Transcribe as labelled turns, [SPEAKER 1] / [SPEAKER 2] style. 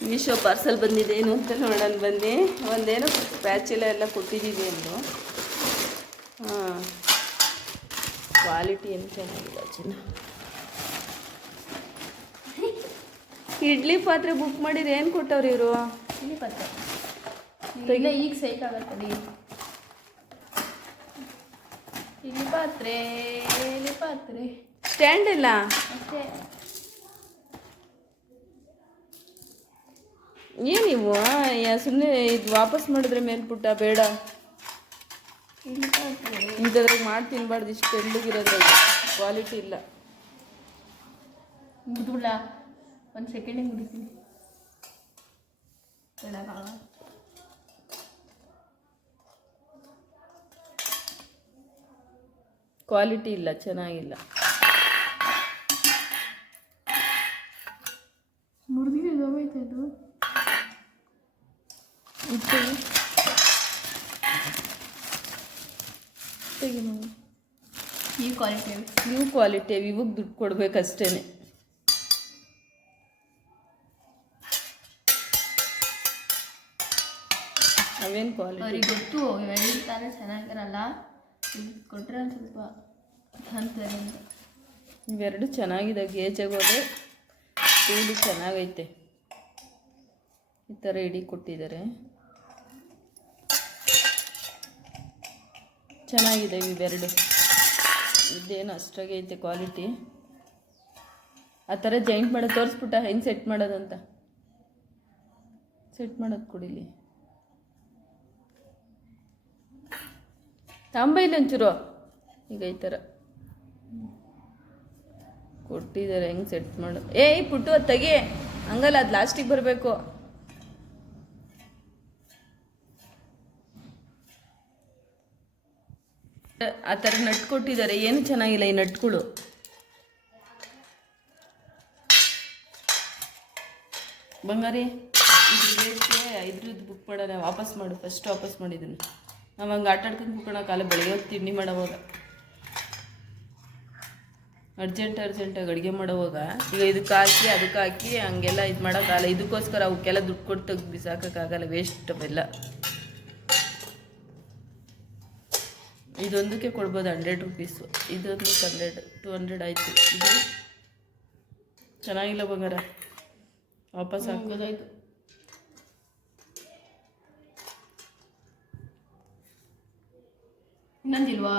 [SPEAKER 1] Meesho parcel ಬಂದಿದೆ ಏನು ಅಂತ ನೋಡೋಣ ಬನ್ನಿ. ಒಂದೇನೋ ಪ್ಯಾಚೆಲ್ಲ ಎಲ್ಲ ಕೊಟ್ಟಿದ್ದೀವಿ ಅಂದರು. ಹಾಂ. ಕ್ವಾಲಿಟಿ ಏನು ಚೆನ್ನಾಗಿಲ್ಲ ಚಿನ್ನ ಇಡ್ಲಿ ಪಾತ್ರೆ ಬುಕ್ ಮಾಡಿದ್ರೆ ಏನು ಕೊಟ್ಟವ್ರಿ ಇವರು?
[SPEAKER 2] ಇಡ್ಲಿ ಪಾತ್ರೆ. ಈಗ ಸೈಕ್ ಆಗತ್ತೆ ಇಡ್ಲಿ ಪಾತ್ರೆ ಇಡ್ಲಿ ಪಾತ್ರೆ.
[SPEAKER 1] ಸ್ಟ್ಯಾಂಡ್ ಇಲ್ಲ?
[SPEAKER 2] ಅಷ್ಟೇ.
[SPEAKER 1] ಏನು ನೀವು ಸುಮ್ಮನೆ ಇದು ವಾಪಸ್ ಮಾಡಿದ್ರೆ ಮೇಲ್ಪುಟ್ಟ ಬೇಡ. ಇಂಥದ್ರಾಗ ಮಾಡಿ ತಿನ್ಬಾರ್ದು ಇಷ್ಟು ತೆಳ್ಳಗಿರೋದ್ರಾಗ. ಕ್ವಾಲಿಟಿ ಇಲ್ಲ.
[SPEAKER 2] ಮುಗಿದ್ಬಿಡ ಒಂದು ಸೆಕೆಂಡಿಗೆ ಮುಗಿತೀನಿ.
[SPEAKER 1] ಕ್ವಾಲಿಟಿ ಇಲ್ಲ ಚೆನ್ನಾಗಿಲ್ಲ.
[SPEAKER 2] ಮುರಿದಿದೆ ಹೋಗೈತೆ ಇದು
[SPEAKER 1] ಇದು ತೆಗಿ.
[SPEAKER 2] ಈ ಕ್ವಾಲಿಟಿ
[SPEAKER 1] ಇವು ಕ್ವಾಲಿಟಿ ಇವಾಗ ದುಡ್ಡು ಕೊಡ್ಬೇಕಷ್ಟೇ ಅವೇನು ಕ್ವಾಲಿಟಿ
[SPEAKER 2] ಅವ್ರಿಗೆ ಗೊತ್ತು ತಾನೇ ಚೆನ್ನಾಗಿರಲ್ಲ. ಕೊಟ್ಟರೆ ಒಂದು ಸ್ವಲ್ಪ ಅಂತಾರೆ ಅಂತ
[SPEAKER 1] ಇವೆರಡು ಚೆನ್ನಾಗಿದೆ ಗೇಜಾಗ ಹೋದ್ರೆ ಸ್ಟೀಲು ಚೆನ್ನಾಗೈತೆ. ಈ ಥರ ಇಡೀ ಕೊಟ್ಟಿದ್ದಾರೆ. ಚೆನ್ನಾಗಿದೆ ಇವೆರಡು. ಇದೇನು ಅಷ್ಟಾಗೈತೆ ಕ್ವಾಲಿಟಿ ಆ ಥರ ಜಾಯಿಂಟ್ ಮಾಡೋದು ತೋರಿಸ್ಬಿಟ್ಟ, ಹೆಂಗೆ ಸೆಟ್ ಮಾಡೋದಂತ? ಸೆಟ್ ಮಾಡೋದು ಕೊಡಿಲಿ ತಾಂಬ ಇಲ್ಲ ಒಂಚೂರು. ಈಗ ಈ ಥರ. ಕೊಟ್ಟಿದ್ದಾರೆ, ಹೆಂಗೆ ಸೆಟ್ ಮಾಡೋದು? ಏಯ್ ಪುಟ್ಟು ಅದು ತೆಗಿ. ಹಂಗಲ್ಲ, ಅದು ಲಾಸ್ಟಿಗೆ ಬರಬೇಕು. ಆ ಥರ ನಟ್ ಕೊಟ್ಟಿದ್ದಾರೆ ಏನು ಚೆನ್ನಾಗಿಲ್ಲ ಈ ನಟ್ಗಳು ಬಂಗಾರಿ ಐದ್ರದ್ದು ಬುಕ್ ಮಾಡೋಣ. ವಾಪಸ್ ಮಾಡು. ಫಸ್ಟ್ ವಾಪಸ್ ಮಾಡಿದ್ದೀನಿ ನಾವು ಹಂಗೆ ಆಟ ಆಡ್ಕೊಂಡು ಕೂತ್ಕೊಳ್ಳೋ ಕಾಲ ಬೆಳಗ್ಗೆ ಹೋಗಿ ತಿಂಡಿ ಮಾಡೋವಾಗ. ಅರ್ಜೆಂಟ್ ಅರ್ಜೆಂಟಾಗಿ ಅಡುಗೆ ಮಾಡೋವಾಗ. ಈಗ ಇದಕ್ಕೆ ಹಾಕಿ ಅದಕ್ಕೆ ಹಾಕಿ ಹಂಗೆಲ್ಲ ಇದು ಮಾಡೋಕ್ಕಾಗಲ್ಲ ಇದಕ್ಕೋಸ್ಕರ ಅವಕ್ಕೆಲ್ಲ ದುಡ್ಡು ಕೊಟ್ಟು ತೆಗ್ದು ಬಿಸಾಕೋಕ್ಕಾಗಲ್ಲ ವೇಸ್ಟ್ ಅವೆಲ್ಲ. ಇದೊಂದಕ್ಕೆ ಕೊಡ್ಬೋದು ಹಂಡ್ರೆಡ್ ರುಪೀಸು. ಇದೊಂದು ಹಂಡ್ರೆಡ್ ಟು ಹಂಡ್ರೆಡ್ ಆಯಿತು. ಇದು ಚೆನ್ನಾಗಿಲ್ಲ ಬಂಗಾರ. ವಾಪಸ್
[SPEAKER 2] ಹಾಕೋದಾಯ್ತು ಇನ್ನೊಂದಿಲ್ವಾ?